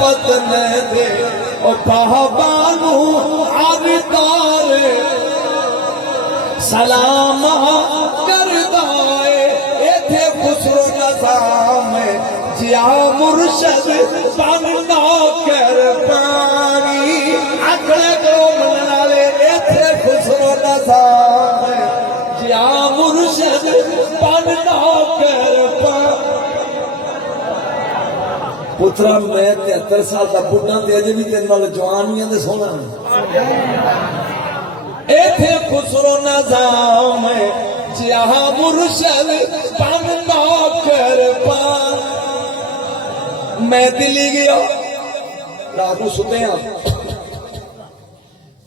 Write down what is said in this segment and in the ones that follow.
पतने दे बाबानू आरदार सलाम करदाए इथे खुसरो नजाम जिया मुर्शद बनना कर पानी अगले को मन वाले इथे खुसरो नजाम जिया मुर्शद बनना कर पानी। पुत्रा मैं 73 साल का बुढ़ा ते अजे भी तेरे नाल जवान ही ते सोना एथे खुसरो नजाम जिया मुर्शद बनना कर पा। मैं दिल्ली गया रात को सुते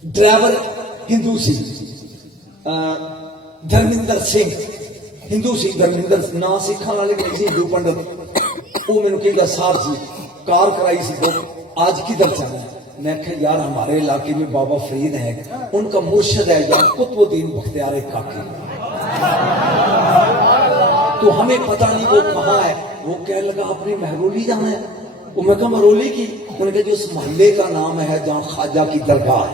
ड्राइवर हिंदू सी धर्मिंदर सिंह हिंदू सी धर्मिंदर ना सिखा वाले हिंदू पंडित वो मैंने कहा साहब जी कार कराई सी तो आज किधर जाना। मैं कहा यार हमारे इलाके में बाबा फरीद है उनका मुर्शद है यार कुतुबुद्दीन बख्तियार काकी तो हमें पता नहीं वो कहाँ है। वो कह लगा अपनी महरोली जाना है। वो मैं कहा महरोली की उन्होंने कहा जो उस मोहल्ले का नाम है जहाँ ख्वाजा की दरगाह है।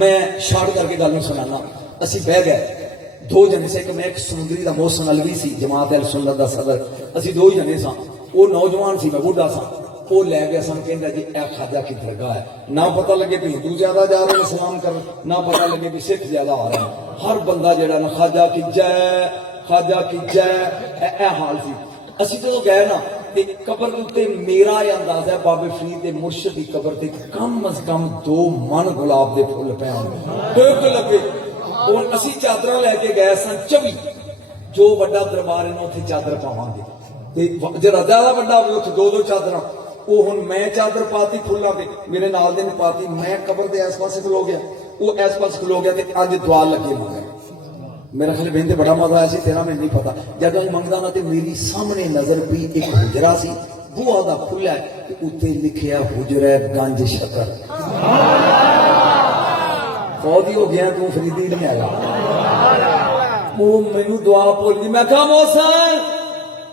मैं शॉर्ट करके गल सुनाना असी बह गए दो जने से मैं एक समुद्री का मोहसन अलवी सी जमात अल सुन्नत दा सदर असी दो जने सा वो नौजवान सी मैं बुढ़ा सा वो लै गया सन कहंदा जी ए ख्वाजा की दरगाह है। ना पता लगे भी हिंदू ज्यादा जा रहे हैं सलाम कर ना पता लगे भी सिख ज्यादा आ रहे हैं। हर बंदा जेड़ा ना ख्वाजा की जय ए हाल सी। असी तो गए ना कबर उत्ते मेरा अंदाजा है बाबे फरीद के मुर्शद की कबर ते कम अज कम 2 मन गुलाब के फुल पे लगे और असी चादर लैके गए सन 24 जो बड़ा दरबार है उत्थे चादर पावांगे जरा ज्यादा बड़ा उत्थे 2-2 चादर वो हुण मैं चादर पाती फुल्लां ते मेरे नाल दे ने पाती मैं कबर दे इस पासे खलो गया वो इस पासे खलो गया ते अज दुआ लगे मगर मेरा ख्याल बेंदे बड़ा मजा आया सी तेरा मैं नहीं पता जब मैं मंगदा ना ते मेरी सामने नजर पई एक हुजरा सी बुआ दा खुला ते उत्ते लिखिया हुजरा गंज शकर फौजी हो गया तू फरीदी नहीं आया। वो मैनू दुआ भूल गई। मैं कहा मोहसन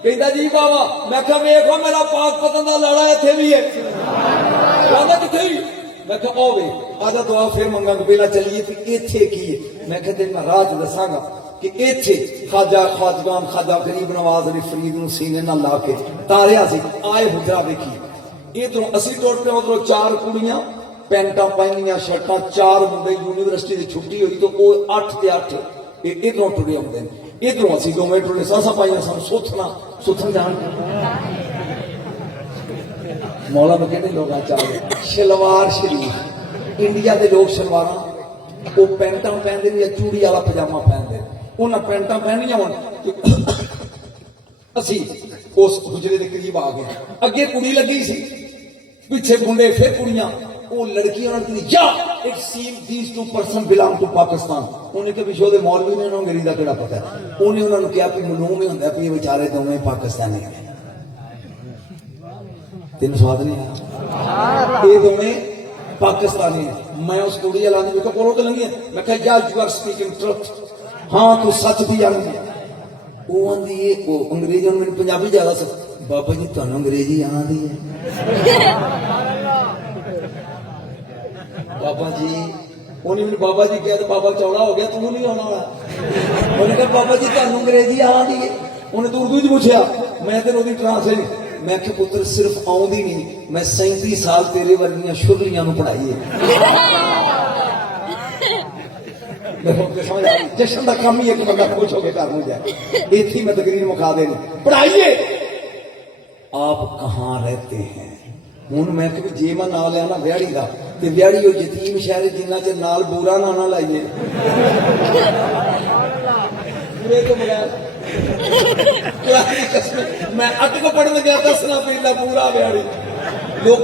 कहता जी बाबा मैं कहा वेखो मेरा पाक पतन का लड़ा इत्थे भी है किथे मैं कहा ओ वे आधा दुआ फिर मंगा पहला चलिए फिर इत्थे की है। मैं कहते मैं रात दसांगा कि इत्थे ख्वाजा ख्वाजगान ख्वाजा गरीब नवाज अली फरीद नूं सीने नाल ला के तारिया सी आए हुजरा वेखी इधरों असी टुर पे उधरों 4 कुड़ियां पैंटा पाइनिया शर्टा 4 मुंडे यूनिवर्सिटी की छुट्टी हुई तो 8 ते 8 इधरों टुरे आते हैं इधरों असी 2 मिनट टुरे सासा पाइया सन सुथन जान मौला में कहते लोग चाहे शलवार शरीफ इंडिया के लोग शलवार वो पैंटा पहनते या चूड़ी वाला पजामा पहनते उन्हें पैंटा पहनिया हो असी उस गुजरे के करीब आ गए अगे कुड़ी लगी सी पीछे मुंडे फिर कुड़ियां वो लड़की या एक seem these 2 person belong to Pakistan उन्हें कहा विशो के मौलवी ने उन्होंने अंग्रेजी का केड़ा पता है उन्हें उन्होंने कहा कि मालूम ही होंगे भी बेचारे दोवें पाकिस्तानी हैं। तेन स्वाद नहीं आया ये दोवें पाकिस्तानी हैं। मैं उस कुड़ी वाला ने कहा बोलो तो नहीं है मैं कहा यार यू आर स्पीकिंग ट्रुथ हाँ तू सच दी आनी है। वो आंदी है वो अंग्रेजी मैंने पंजाबी ज्यादा बाबा जी तुहानू अंग्रेजी आंदी है बाबा जी उन्हें मैंने बाबा जी कहा तो बाबा चौड़ा हो गया तू नहीं आना वाला उन्हें कहा बाबा जी तुहानू अंग्रेजी आंदी है उन्हें तो उर्दू च पूछा मैं तेरे ओदी ट्रांसलेट मैं कि पुत्र सिर्फ आउंदी नहीं मैं 37 साल तेरे वर्गियां शुरलियां नू पढ़ाई है जश्न का काम ही एक बंदा खुश होकर घर में जाए इतनी मैं तकरीर मुखा देनी पढ़ाइए आप कहाँ रहते हैं हूं मैं कि जे मैं ना लिया ना व्याड़ी का तो व्याड़ी हो यतीम शहर जिन्ना च नाल बूरा ना लाइए पूरे तो मैं अट को पढ़ने गया दसना पैदा पूरा व्याड़ी लोग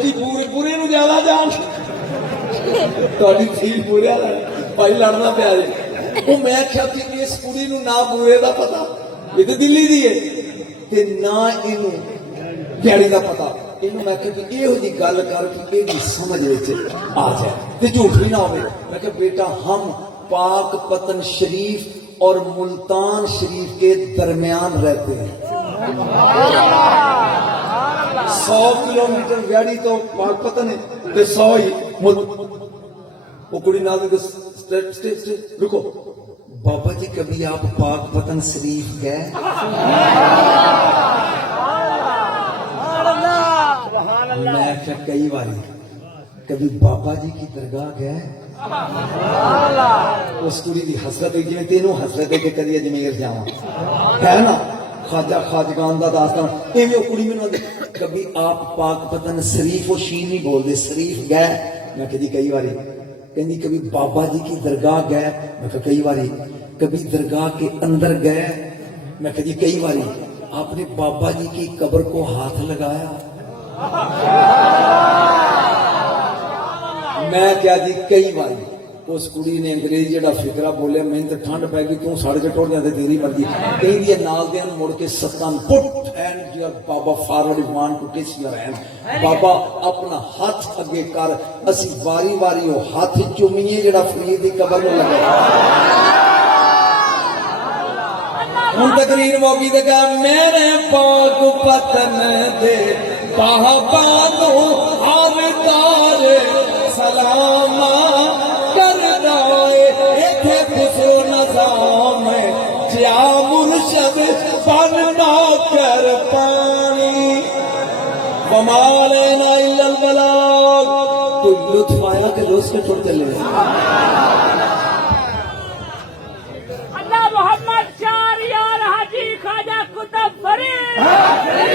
पूरे नू ज्यादा जान थोड़ी थी पूरे भाई लड़ना पिया वो मैं आख्या कि इस कुड़ी नू ना बूरे का पता ये तो दिल्ली दी है ते ना इनू व्याड़ी का पता इनू मैं आख्या कि इहो जी गल कर कि इहदी समझ आ जाए ते झूठ भी ना हो। मैं कहा बेटा हम पाक पतन शरीफ और मुल्तान शरीफ के दरमियान रहते हैं 100 किलोमीटर व्याड़ी तो पाकपतन है ते 100 ही वो कुड़ी नाल दे स्टेट रुको बाबा जी कभी आप पाकपतन शरीफ गए मैं क्या कई बारी कभी बाबा जी की दरगाह गए उस कुड़ी की हसरत जिम्मे तेनों हसरत है कि कभी अजमेर जावा है ना खाजा खाजगान का दास्तान इवें कुड़ी मैंने कभी आप पाकपतन शरीफ और शीन नहीं बोलते शरीफ गए मैं कही कई बारी कहती कभी बाबा जी की दरगाह गए मैं कई बारी कभी दरगाह के अंदर गए मैं कही कई बारी आपने बाबा जी की कब्र को हाथ लगाया मैं क्या जी कई बारी उस कुड़ी ने अंग्रेजी जड़ा फिकरा बोलिया मैंने तो ठंड पै गई तू साढ़े चटोड़ जाते तेरी मर्जी कहीं दिया नाल दे मुड़ के सत्तान पुट एंड योर बाबा forward want to kiss your hand बाबा अपना हाथ अगे कर असी वारी वारी वो हाथ चुमीए जड़ा फरीद दी कब्र में लगा हुन तकरीर मौकी ते कहा मेरे पाक पतन दे बाबा नु हर तार सलाम करदा इथे खुसरो नजाम क्या मुर्शद बनना कर पानी वमालना इल्लल बलाग तो लुत्फ आया कि दोस्त के छोड़ चले अल्लाह मोहम्मद शाह यार हाजी ख्वाजा कुतुब फरीद